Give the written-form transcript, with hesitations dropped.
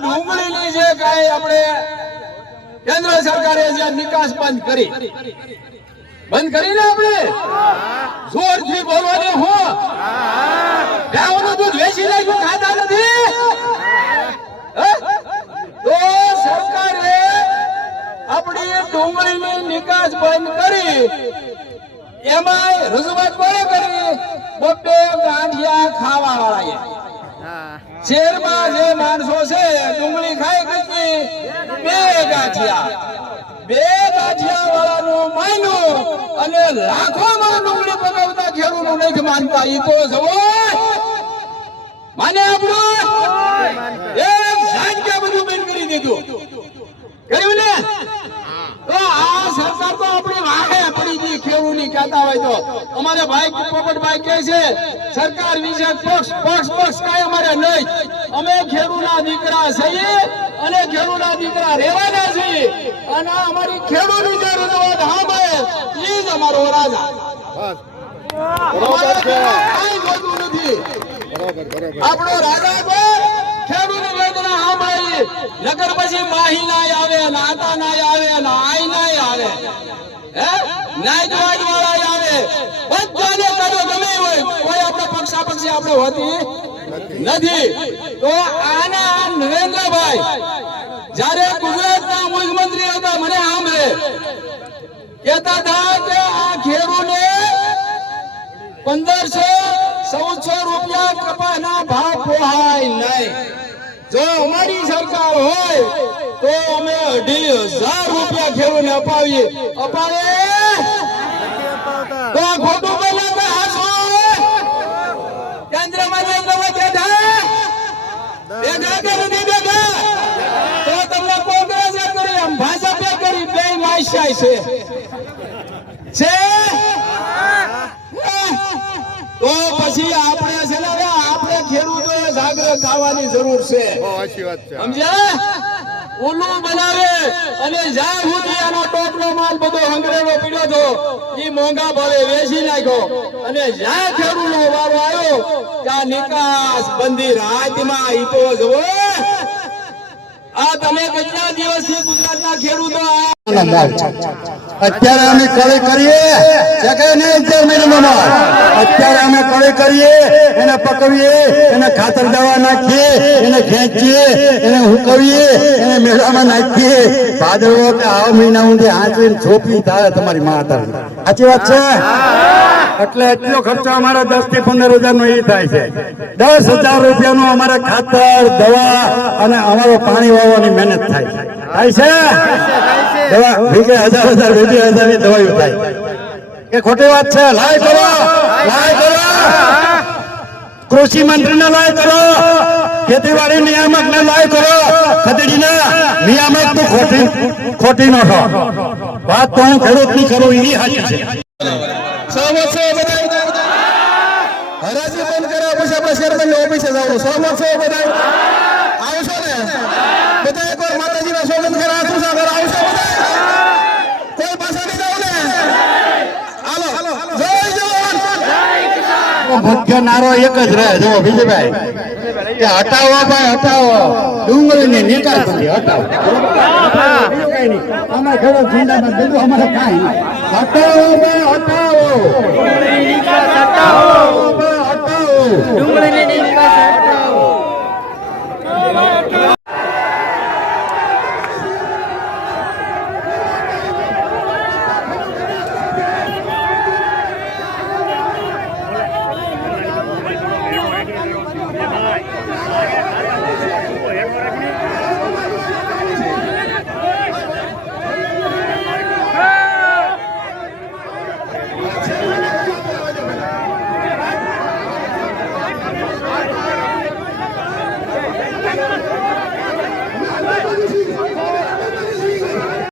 ડુંગળીની જે કાંઈ આપણે કેન્દ્ર સરકારે જે નિકાસ બંધ કરીને આપણે જોરથી બોલવાની હો ગાયનું દૂધ વેચી નાખ્યું, ખાતા નથી. તો સરકારે આપણી ડુંગળીની નિકાસ બંધ કરી એમાં રજૂઆત કોણે કરી? બબ્બે ગાંઠિયા ખાવા વાળાએ. શહેરમાં જે માણસો છે ડુંગળી ખાય કેટલી? 2 ગાંઠિયા વાળાનું માન્યું અને લાખોમાં ડુંગળી પકાવતા ખેડૂતનું નથી માનતા. ઈ તો જવો માને આપણું એક ઝાટકે બધું બંધ કરી દીધું. કર્યું ને? તો આ સરકાર તો આપણી વાહે પડી ગઈ. ખેડૂતની કહેતા હોય તો અમારે ભાઈ પોપટભાઈ કહે છે સરકાર વિશે પક્ષ કાંઈ અમારે નહીં. અમે ખેડૂતના દીકરા છીએ અને ખેડૂતના દીકરા રહેવાના છીએ અને અમારી ખેડૂતની જે રજૂઆત સાંભળે એ જ અમારો રાજા. કાંઈ જોતું નથી. આપણો રાજા તો ખેડૂતની વેદના સાંભળે. નગર પછી માહી ના આવે, નાતા ના આવે, નાઈ ના આવે, નાઈ વાળા આવે, બધાને કરો ગમે હોય. કોઈ આપણે પક્ષાપક્ષી આપણે હોતી નથી. તો આના નરેન્દ્રભાઈ જ્યારે ગુજરાતના મુખ્યમંત્રી હતા મને સાંભળે કહેતા હતા કે આ ખેડૂતને 1500-1400 રૂપિયા કપાસના ભાવ પોહાય નહીં. જો અમારી સરકાર હોય તો અમે 2,500 રૂપિયા ખેડૂતને અપાવીએ. અપાવે તો ખોટું બોલે કે હાસો કેન્દ્રમાં બેઠા કે નથી બેઠા? તો તમને કોંગ્રેસે કરી, આમ ભાજપે કરી, બે વાયસાય છે. તો પછી આપણે છે ને આપણે ખેડૂતોએ જાગૃત થવાની જરૂર છે. સમજ્યા? ઉલ્લુ બનાવે અને જ્યાં સુધી આનો ટોપલો માલ બધો હંગરેલો પીડ્યો હતો એ મોંઘા ભાવે વેચી નાખ્યો અને જ્યાં ખેડૂતનો વારો આવ્યો ત્યાં નિકાસ બંધી રાજ્યમાં. ઈ તો જુઓ આ તમે કેટલા દિવસથી ગુજરાતના ખેડૂતો અત્યારે અમે કળી કરીએ અત્યારે અમે કળી કરીએ, એને પકવીએ, એને ખાતર દવા નાખીએ, એને ખેંચીએ, એને હુકવીએ, એને મેળામાં નાખીએ. ભાદરવો કે આ મહિના સુધી હાંચવીને છોપી થાય તમારી માતા. સાચી વાત છે? એટલે એટલો ખર્ચો અમારો 10 થી 15 હજાર નો એ થાય છે. 10,000 રૂપિયાનું અમારે ખાતર, દવા અને અમારો પાણી વાવવાની મહેનત થાય છે. દવા વીઘે 1,000 ની દવાઈઓ થાય. એ ખોટી વાત છે? લાય કરો. કૃષિ મંત્રી ને લાય કરો, ખેતીવાડી નિયામક ને લાય કરો, ખતીડી ના નિયામક તો ખોટી નો છો. વાત તો હું ખેડૂત ની કરું એ સાચી છે. હરાજી બંધ કર્યા પછી આપણે શેરબંધ ઓફિસે જવાનું. સહમત છો બધા? આવશો ને બધા? એકવાર માતાજીના સોગંદ કર્યા આવશો બધા? કોઈ પાછા નહીં જાવ ને? હાલો જય જવાન. મુખ્ય નારો એક જ રહે. જો વિજયભાઈ કે હટાવો ભાઈ, હટાવો ડુંગળીની નિકાસ હટાવો. કઈ નહીં અમારે ખેડૂત જિંદાબાદ બીજું અમારે કાંઈ નહીં. હટાવો ભાઈ, હટાવો ડુંગળીની નિકાસ.